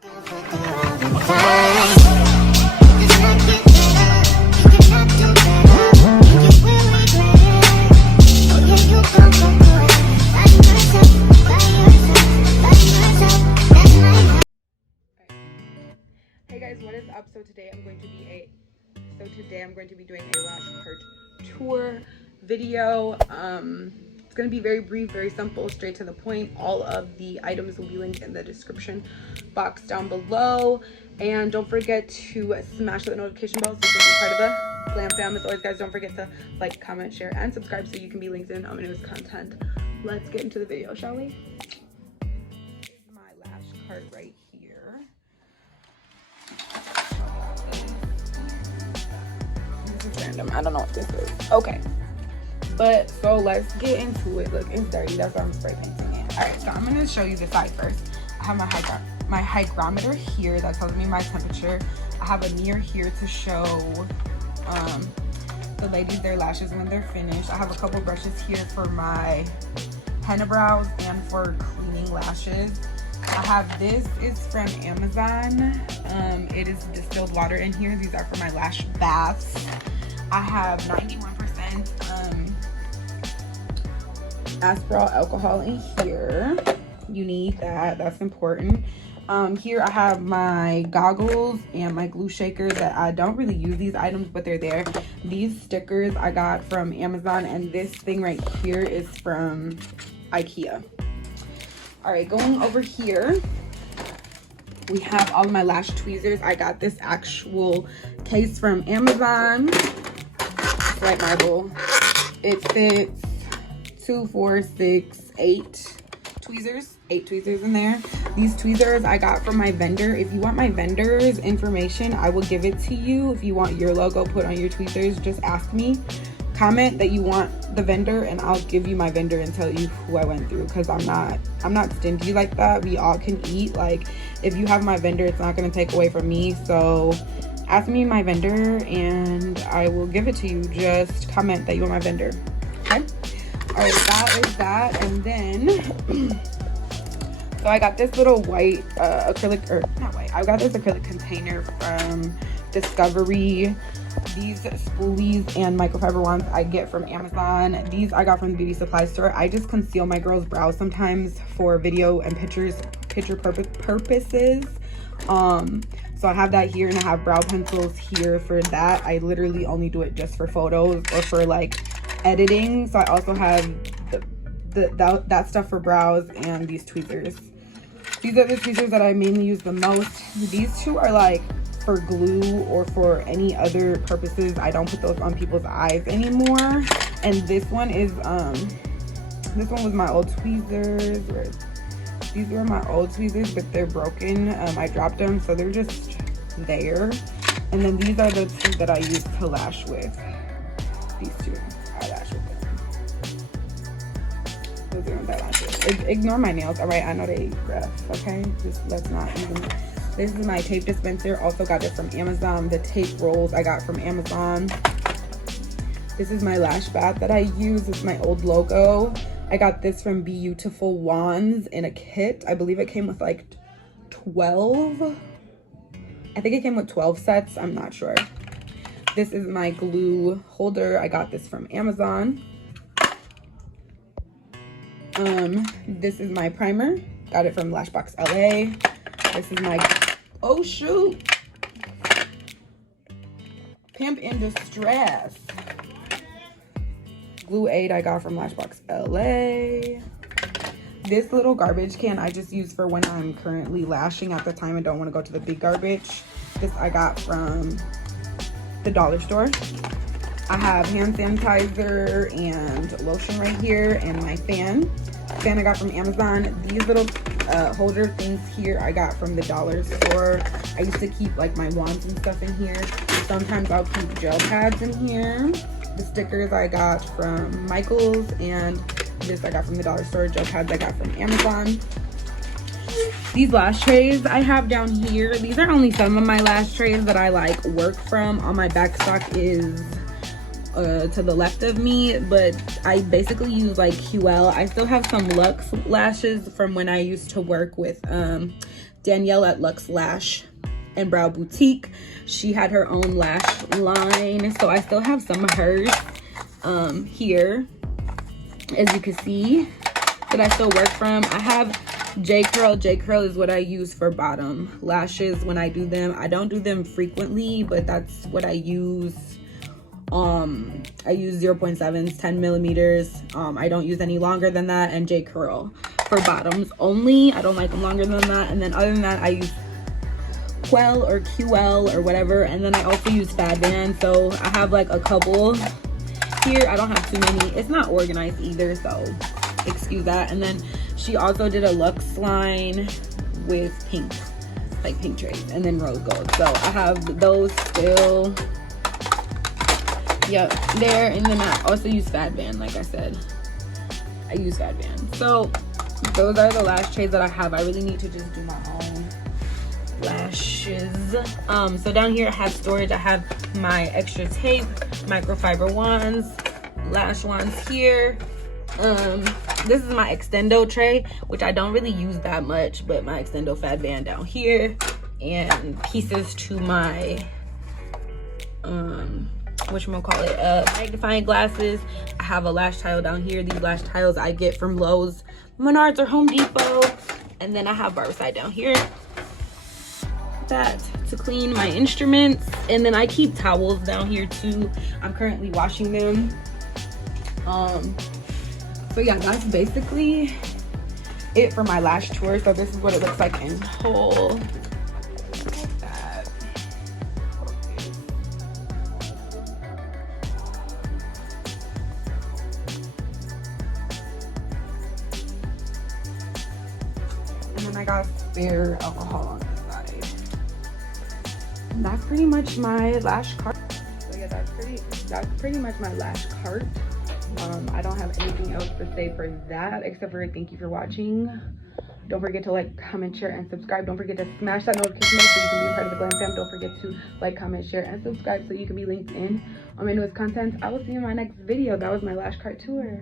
Hey guys, what is up? So today I'm going to be doing a lash art tour video. It's going to be very brief, very simple, straight to the point. All of the items will be linked in the description box down below, and don't forget to smash that notification bell so you can be part of the glam fam. As always, guys, don't forget to like, comment, share, and subscribe so you can be linked in on my newest content. Let's get into the video, shall we? Here's my lash cart right here. This is random. I don't know what this is. Okay, but so let's get into it. Look, it's dirty. That's why I'm spray painting it. All right, so I'm gonna show you the side first. I have my hygrometer here that tells me my temperature. I have a mirror here to show the ladies their lashes when they're finished. I have a couple brushes here for my henna brows and for cleaning lashes. I have this is from Amazon. It is distilled water in here. These are for my lash baths. I have 91% _alcohol alcohol in here. You need that. That's important. Here I have my goggles and my glue shaker that I don't really use these items, but they're there. These stickers I got from Amazon, and this thing right here is from IKEA. All right, going over here, we have all of my lash tweezers. I got this actual case from Amazon. It's white marble. It fits 2, 4, 6, 8 tweezers. 8 tweezers in there. These tweezers I got from my vendor. If you want my vendor's information, I will give it to you. If you want your logo put on your tweezers, just ask me. Comment that you want the vendor and I'll give you my vendor and tell you who I went through, because I'm not stingy like that. We all can eat. Like, if you have my vendor, it's not going to take away from me. So ask me my vendor and I will give it to you. Just comment that you want my vendor. Okay. All right, that is that. And then so I got this little white acrylic, or not white, I got this acrylic container from Discovery. These spoolies and microfiber ones I get from Amazon. These I got from the beauty supply store. I just conceal my girls' brows sometimes for video and picture purposes. So I have that here, and I have brow pencils here for that. I literally only do it just for photos or for like editing. So I also have that stuff for brows, and these tweezers. These are the tweezers that I mainly use the most. These two are like for glue or for any other purposes. I don't put those on people's eyes anymore. And this one is this one was my old tweezers. These were my old tweezers, but they're broken. I dropped them, so they're just there. And then these are the two that I use to lash with. These two I lash with. Those are that lashes. Ignore my nails. All right, I know they rough. Okay, just let's not even. This is my tape dispenser. Also got this from Amazon. The tape rolls I got from Amazon. This is my lash bath that I use. It's my old logo. I got this from Beautiful Wands in a kit. I believe it came with like 12. I think it came with 12 sets. I'm not sure. This is my glue holder. I got this from Amazon. This is my primer. Got it from Lashbox LA. This is my, oh shoot, Pimp in Distress glue aid I got from Lashbox LA. This little garbage can I just use for when I'm currently lashing at the time and don't want to go to the big garbage. This I got from the dollar store. I have hand sanitizer and lotion right here, and my fan I got from Amazon. These little holder things here I got from the dollar store. I used to keep like my wands and stuff in here. Sometimes I'll keep gel pads in here. The stickers I got from Michael's, and this I got from the dollar store. Gel pads I got from Amazon. These lash trays I have down here. These are only some of my lash trays that I like work from. On my back stock is to the left of me, but I basically use like 𝑒𝑤𝑒𝑙. I still have some Luxe lashes from when I used to work with Danielle at Lux Lash and Brow Boutique. She had her own lash line, so I still have some of hers here, as you can see, that I still work from. I have 𝒟𝑒𝓁. 𝒟𝑒𝓁 is what I use for bottom lashes when I do them. I don't do them frequently, but that's what I use. I use 0.7s, 10 millimeters. I don't use any longer than that, and 𝒟𝑒𝓁 for bottoms only. I don't like them longer than that. And then other than that, I use 𝒟𝑒𝓁 or QL or whatever. And then I also use Fad Band. So I have like a couple here. I don't have too many. It's not organized either, so excuse that. And then she also did a Luxe line with pink, like pink trays, and then rose gold. So I have those still. Yep, there. And then I also use Fad Band, like I said. I use Fad Band. So those are the lash trays that I have. I really need to just do my own lashes. So down here I have storage. I have my extra tape, microfiber wands, lash wands here. This is my extendo tray, which I don't really use that much, but my extendo Fad Band down here, and pieces to my whatchamacallit, magnifying glasses. I have a lash tile down here. These lash tiles I get from Lowe's, Menards, or Home Depot. And then I have Barbicide down here, that to clean my instruments. And then I keep towels down here too. I'm currently washing them. So yeah, that's basically it for my lash tour. So this is what it looks like in whole. And then I got spare alcohol on this side. And that's pretty much my lash cart. So yeah, that's pretty much my lash cart. I don't have anything else to say for that, except for thank you for watching. Don't forget to like, comment, share, and subscribe. Don't forget to smash that notification bell so you can be a part of the Glam Fam. Don't forget to like, comment, share, and subscribe so you can be linked in on my newest content. I will see you in my next video. That was my lash cart tour.